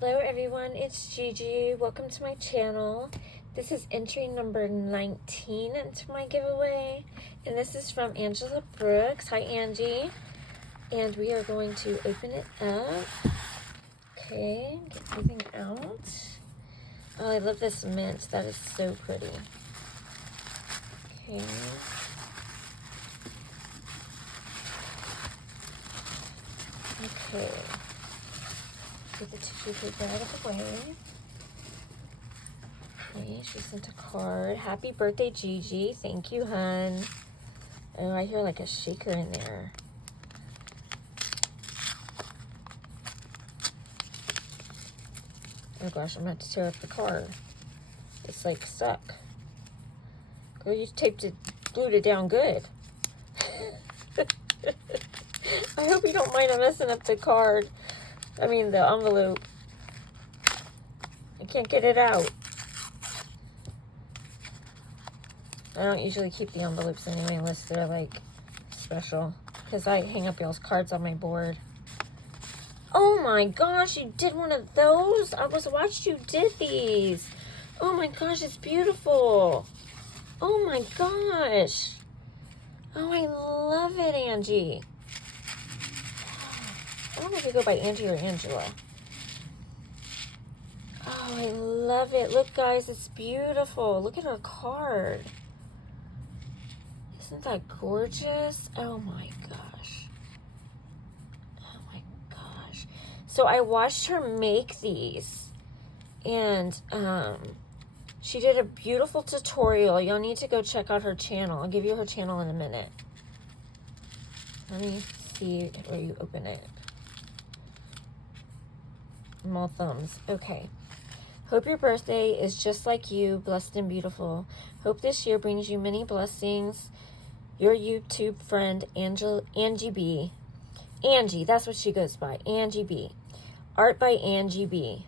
Hello everyone, it's Gigi. Welcome to my channel. This is entry number 19 into my giveaway. And this is from Angela Brooks. Hi Angie. And we are going to open it up. Okay, get everything out. Oh, I love this mint. That is so pretty. Okay. Okay. Get the tissue paper out of the way. Okay, she sent a card. Happy birthday, Gigi. Thank you, hun. Oh, I hear like a shaker in there. Oh gosh, I'm going to have to tear up the card. It's like stuck. Girl, you glued it down good. I hope you don't mind I'm messing up the card. I mean, the envelope. I can't get it out. I don't usually keep the envelopes anyway unless they're like special. Because I hang up y'all's cards on my board. Oh my gosh, you did one of those? I watched you did these. Oh my gosh, it's beautiful. Oh my gosh. Oh, I love it, Angie. I don't know if you go by Angie or Angela. Oh, I love it. Look, guys, it's beautiful. Look at her card. Isn't that gorgeous? Oh, my gosh. Oh, my gosh. So I watched her make these. And she did a beautiful tutorial. Y'all need to go check out her channel. I'll give you her channel in a minute. Let me see where you open it. Small thumbs. Okay. Hope your birthday is just like you, blessed and beautiful. Hope this year brings you many blessings. Your YouTube friend, AngieB. Angie, that's what she goes by. AngieB. Art by AngieB.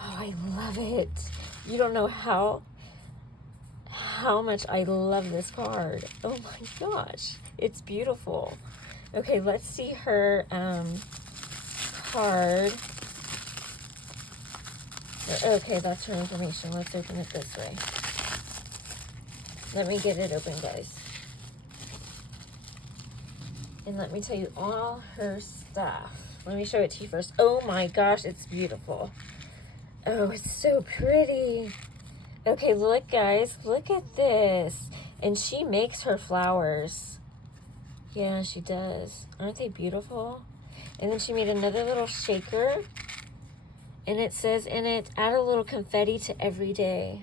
Oh, I love it. You don't know how much I love this card. Oh my gosh. It's beautiful. Okay, let's see her card. Okay, that's her information. Let's open it this way. Let me get it open, guys. And let me tell you all her stuff. Let me show it to you first. Oh my gosh, it's beautiful. Oh, it's so pretty. Okay, look, guys. Look at this. And she makes her flowers. Yeah, she does. Aren't they beautiful? And then she made another little shaker. And it says in it, add a little confetti to every day.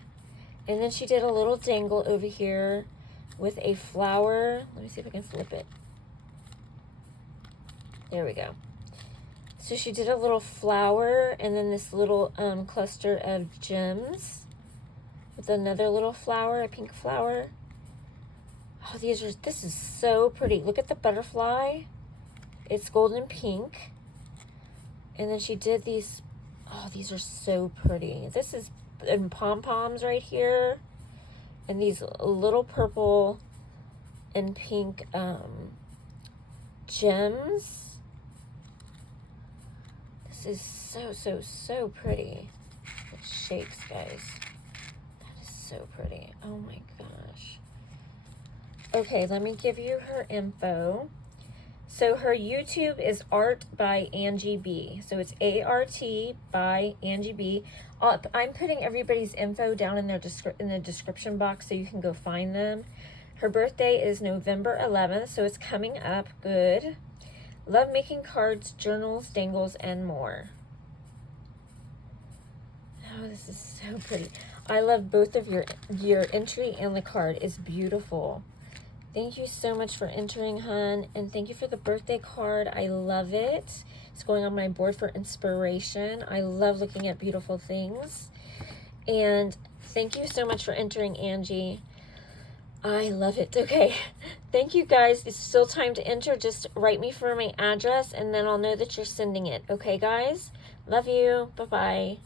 And then she did a little dangle over here with a flower. Let me see if I can flip it. There we go. So she did a little flower and then this little cluster of gems with another little flower, a pink flower. Oh, this is so pretty. Look at the butterfly. It's golden pink. And then she did these. Oh, these are so pretty. This is in pom-poms right here. And these little purple and pink gems. This is so pretty. It shakes, guys. That is so pretty. Oh my gosh. Okay, let me give you her info. So her YouTube is Art by AngieB. So it's ART by AngieB. I'm putting everybody's info down in the description box so you can go find them. Her birthday is November 11th, so it's coming up good. Love making cards, journals, dangles, and more. Oh, this is so pretty. I love both of your entry and the card. It's beautiful. Thank you so much for entering, hun. And thank you for the birthday card. I love it. It's going on my board for inspiration. I love looking at beautiful things. And thank you so much for entering, Angie. I love it. Okay. Thank you, guys. It's still time to enter. Just write me for my address, and then I'll know that you're sending it. Okay, guys? Love you. Bye-bye.